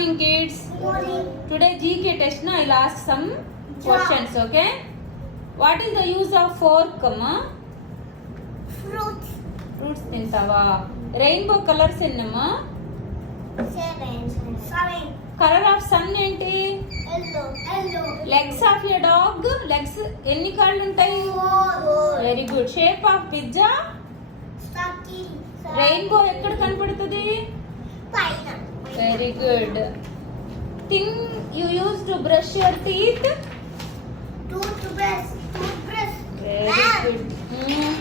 Morning, kids. Morning. Today GK test na I'll ask some questions, okay? What is the use of fork, amma? Fruits. Fruits tintava. Rainbow colors ennamma? 7. Color of sun enti? Yellow. Legs of your dog? Legs enni kallu untayi? 4. Very good. Shape of pizza? Circle. Rainbow ekkada kanapadutadi? Pine. Very good. Thing you use to brush your teeth? Toothbrush. Very Ma'am. good.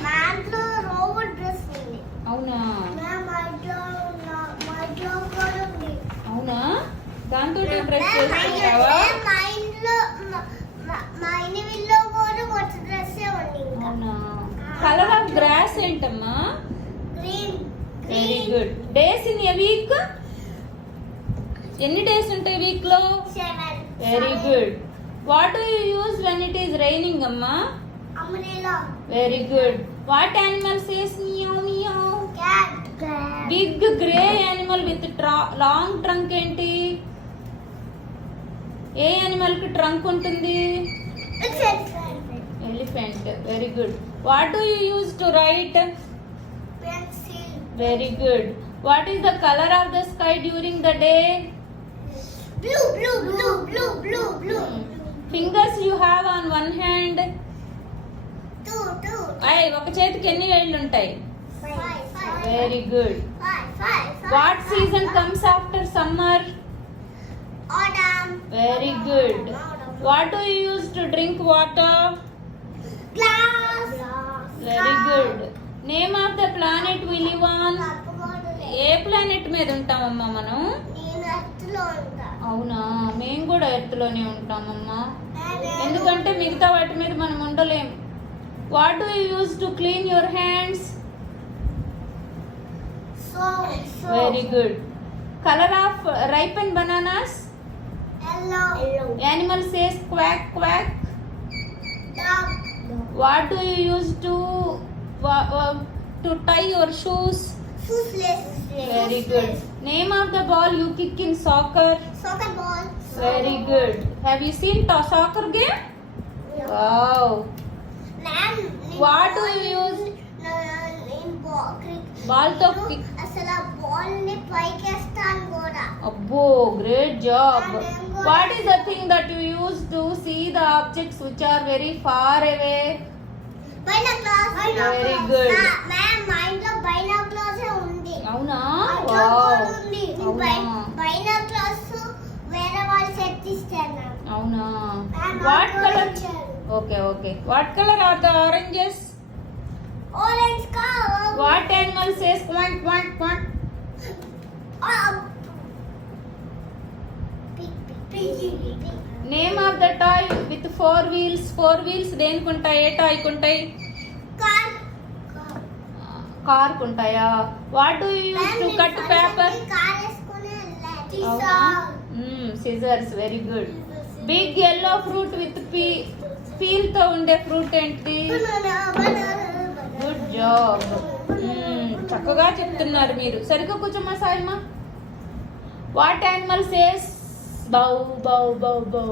దాంట్లో robot dress ఉంది. అవునా? మ్యామ్ మా ఇంట్లో కూడా ఉంది. అవునా? దాంతో brush ma'am, చేసుకుంటావా? మా ఇంట్లో కూడా కొత్త డ్రెస్ ఉంది ఇంకా. అవునా? కలర్ ఆఫ్ గ్రాస్ ఏంటమ్మా? Green. Very good. Days in a week? ఎన్ని డేస్ ఉంటాయి వీక్ లో? 7. Very good. What do you use when it is raining అమ్మా? Umbrella. Very good. What animal says meow meow? Cat. Big grey animal with long trunk ఏంటి? ఏ animal కి trunk ఉంటుంది? It's elephant. Very good. What do you use to write? pencil. Very good. What is the colour of the sky during the day? Blue. Fingers you have on one hand? Two. ఒక చేతికి ఎన్ని వేళ్ళు ఉంటాయి? 5. Very good. What season comes after summer? Autumn. Very good. What do you use to drink water? Glass. Very good. Name of the planet we live on? ఏ planet మీద ఉంటామమ్మా మనం? నేను ఎత్తులో ఉంటా. అవునా? మేము కూడా ఎర్త్లోనే ఉంటామమ్మా. ఎందుకంటే మిగతా వాటి మీద మనం ఉండలేం. What do you use to clean your hands? So. Very good. Colour of ripen bananas? Yellow. Animal says quack quack. Dog. What do you use to tie your shoes? Shoeless. Very good. Name of the ball you kick in soccer? Soccer ball. Very good. Have you seen soccer game? Wow. What do you use? Ball తో అసలు ఆ బాల్ ని పైకేస్తాను కూడా. అబ్బో, great job. What is the thing that you use to see the objects which are very far away? Binoculars. Very good. Ma'am మా ఇంట్లో బైనాక్యులర్స్ ఉంది. అవునా? అట్లా వావ్. కూడా ఉంది. అవునా? బైనాక్యులర్స్ వేరే వాళ్ళు సెట్ ఇస్తారు. అవునా? What colour? Okay. What colour are the oranges? Orange colour. What animal says quack quack quack? Name of the toy with 4 wheels. 4 wheels దేనికి ఉంటాయి? ఏ టాయ్ కుంటాయి? కార్ కుంటాయా? What do you use to cut paper? అవునా? Scissors. Very good. Big yellow fruit with peel తో ఉండే fruit ఏంటి? Good job. చక్కగా చెప్తున్నారు మీరు. సరిగ్గా కూర్చోమ్మా Saima. What animal says bow bow bow bow?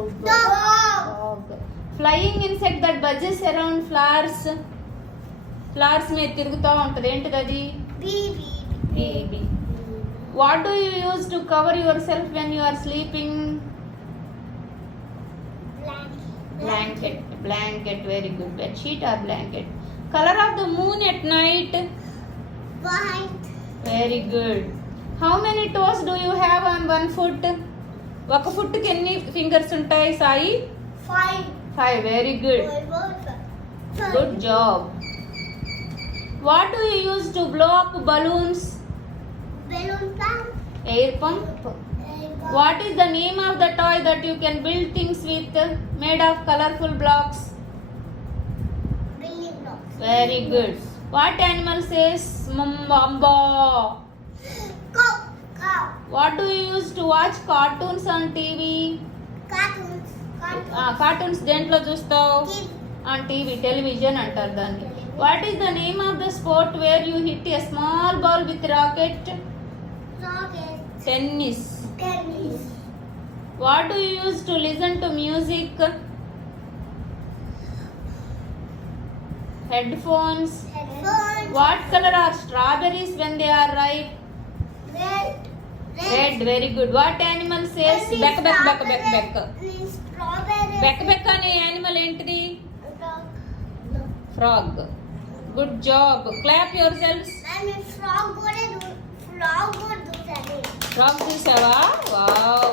Flying insect that buzzes around flowers. Flowers మీద తిరుగుతూ ఉంటది. ఏంటిది అది? Bee bee. What do you use to cover yourself when you are sleeping? Blanket. Very good. Bed sheet or blanket? Color of the moon at night? White. Very good. How many toes do you have on one foot? ఒక ఫుట్ కి ఎన్ని ఫింగర్స్ ఉంటాయి సాయి? 5. Very good. Good job. What do you use to blow up balloons? Balloon pump. Air pump. What is the name of the toy that you can build things with made of colorful blocks? Building blocks. Very good. What animal says mamba? Cow. What do you use to watch cartoons on TV? Cartoons. Cartoons దేంట్లో చూస్తావు? Kids. On TV, television అంటారు దాన్ని. What is the name of the sport where you hit a small ball with rocket? Rocket. Tennis. Tennis. What do you use to listen to music? Headphones. Headphones. What color are strawberries when they are ripe? Red. Red. Very good. What animal says beck beck beck beck beck? Strawberry. Beck beck అనే animal ఏంటిది? No. Frog. Good job. Clap yourselves. నేను ఫ్రాగ్ కూడా చూసాను. Frog చూసావా? Wow.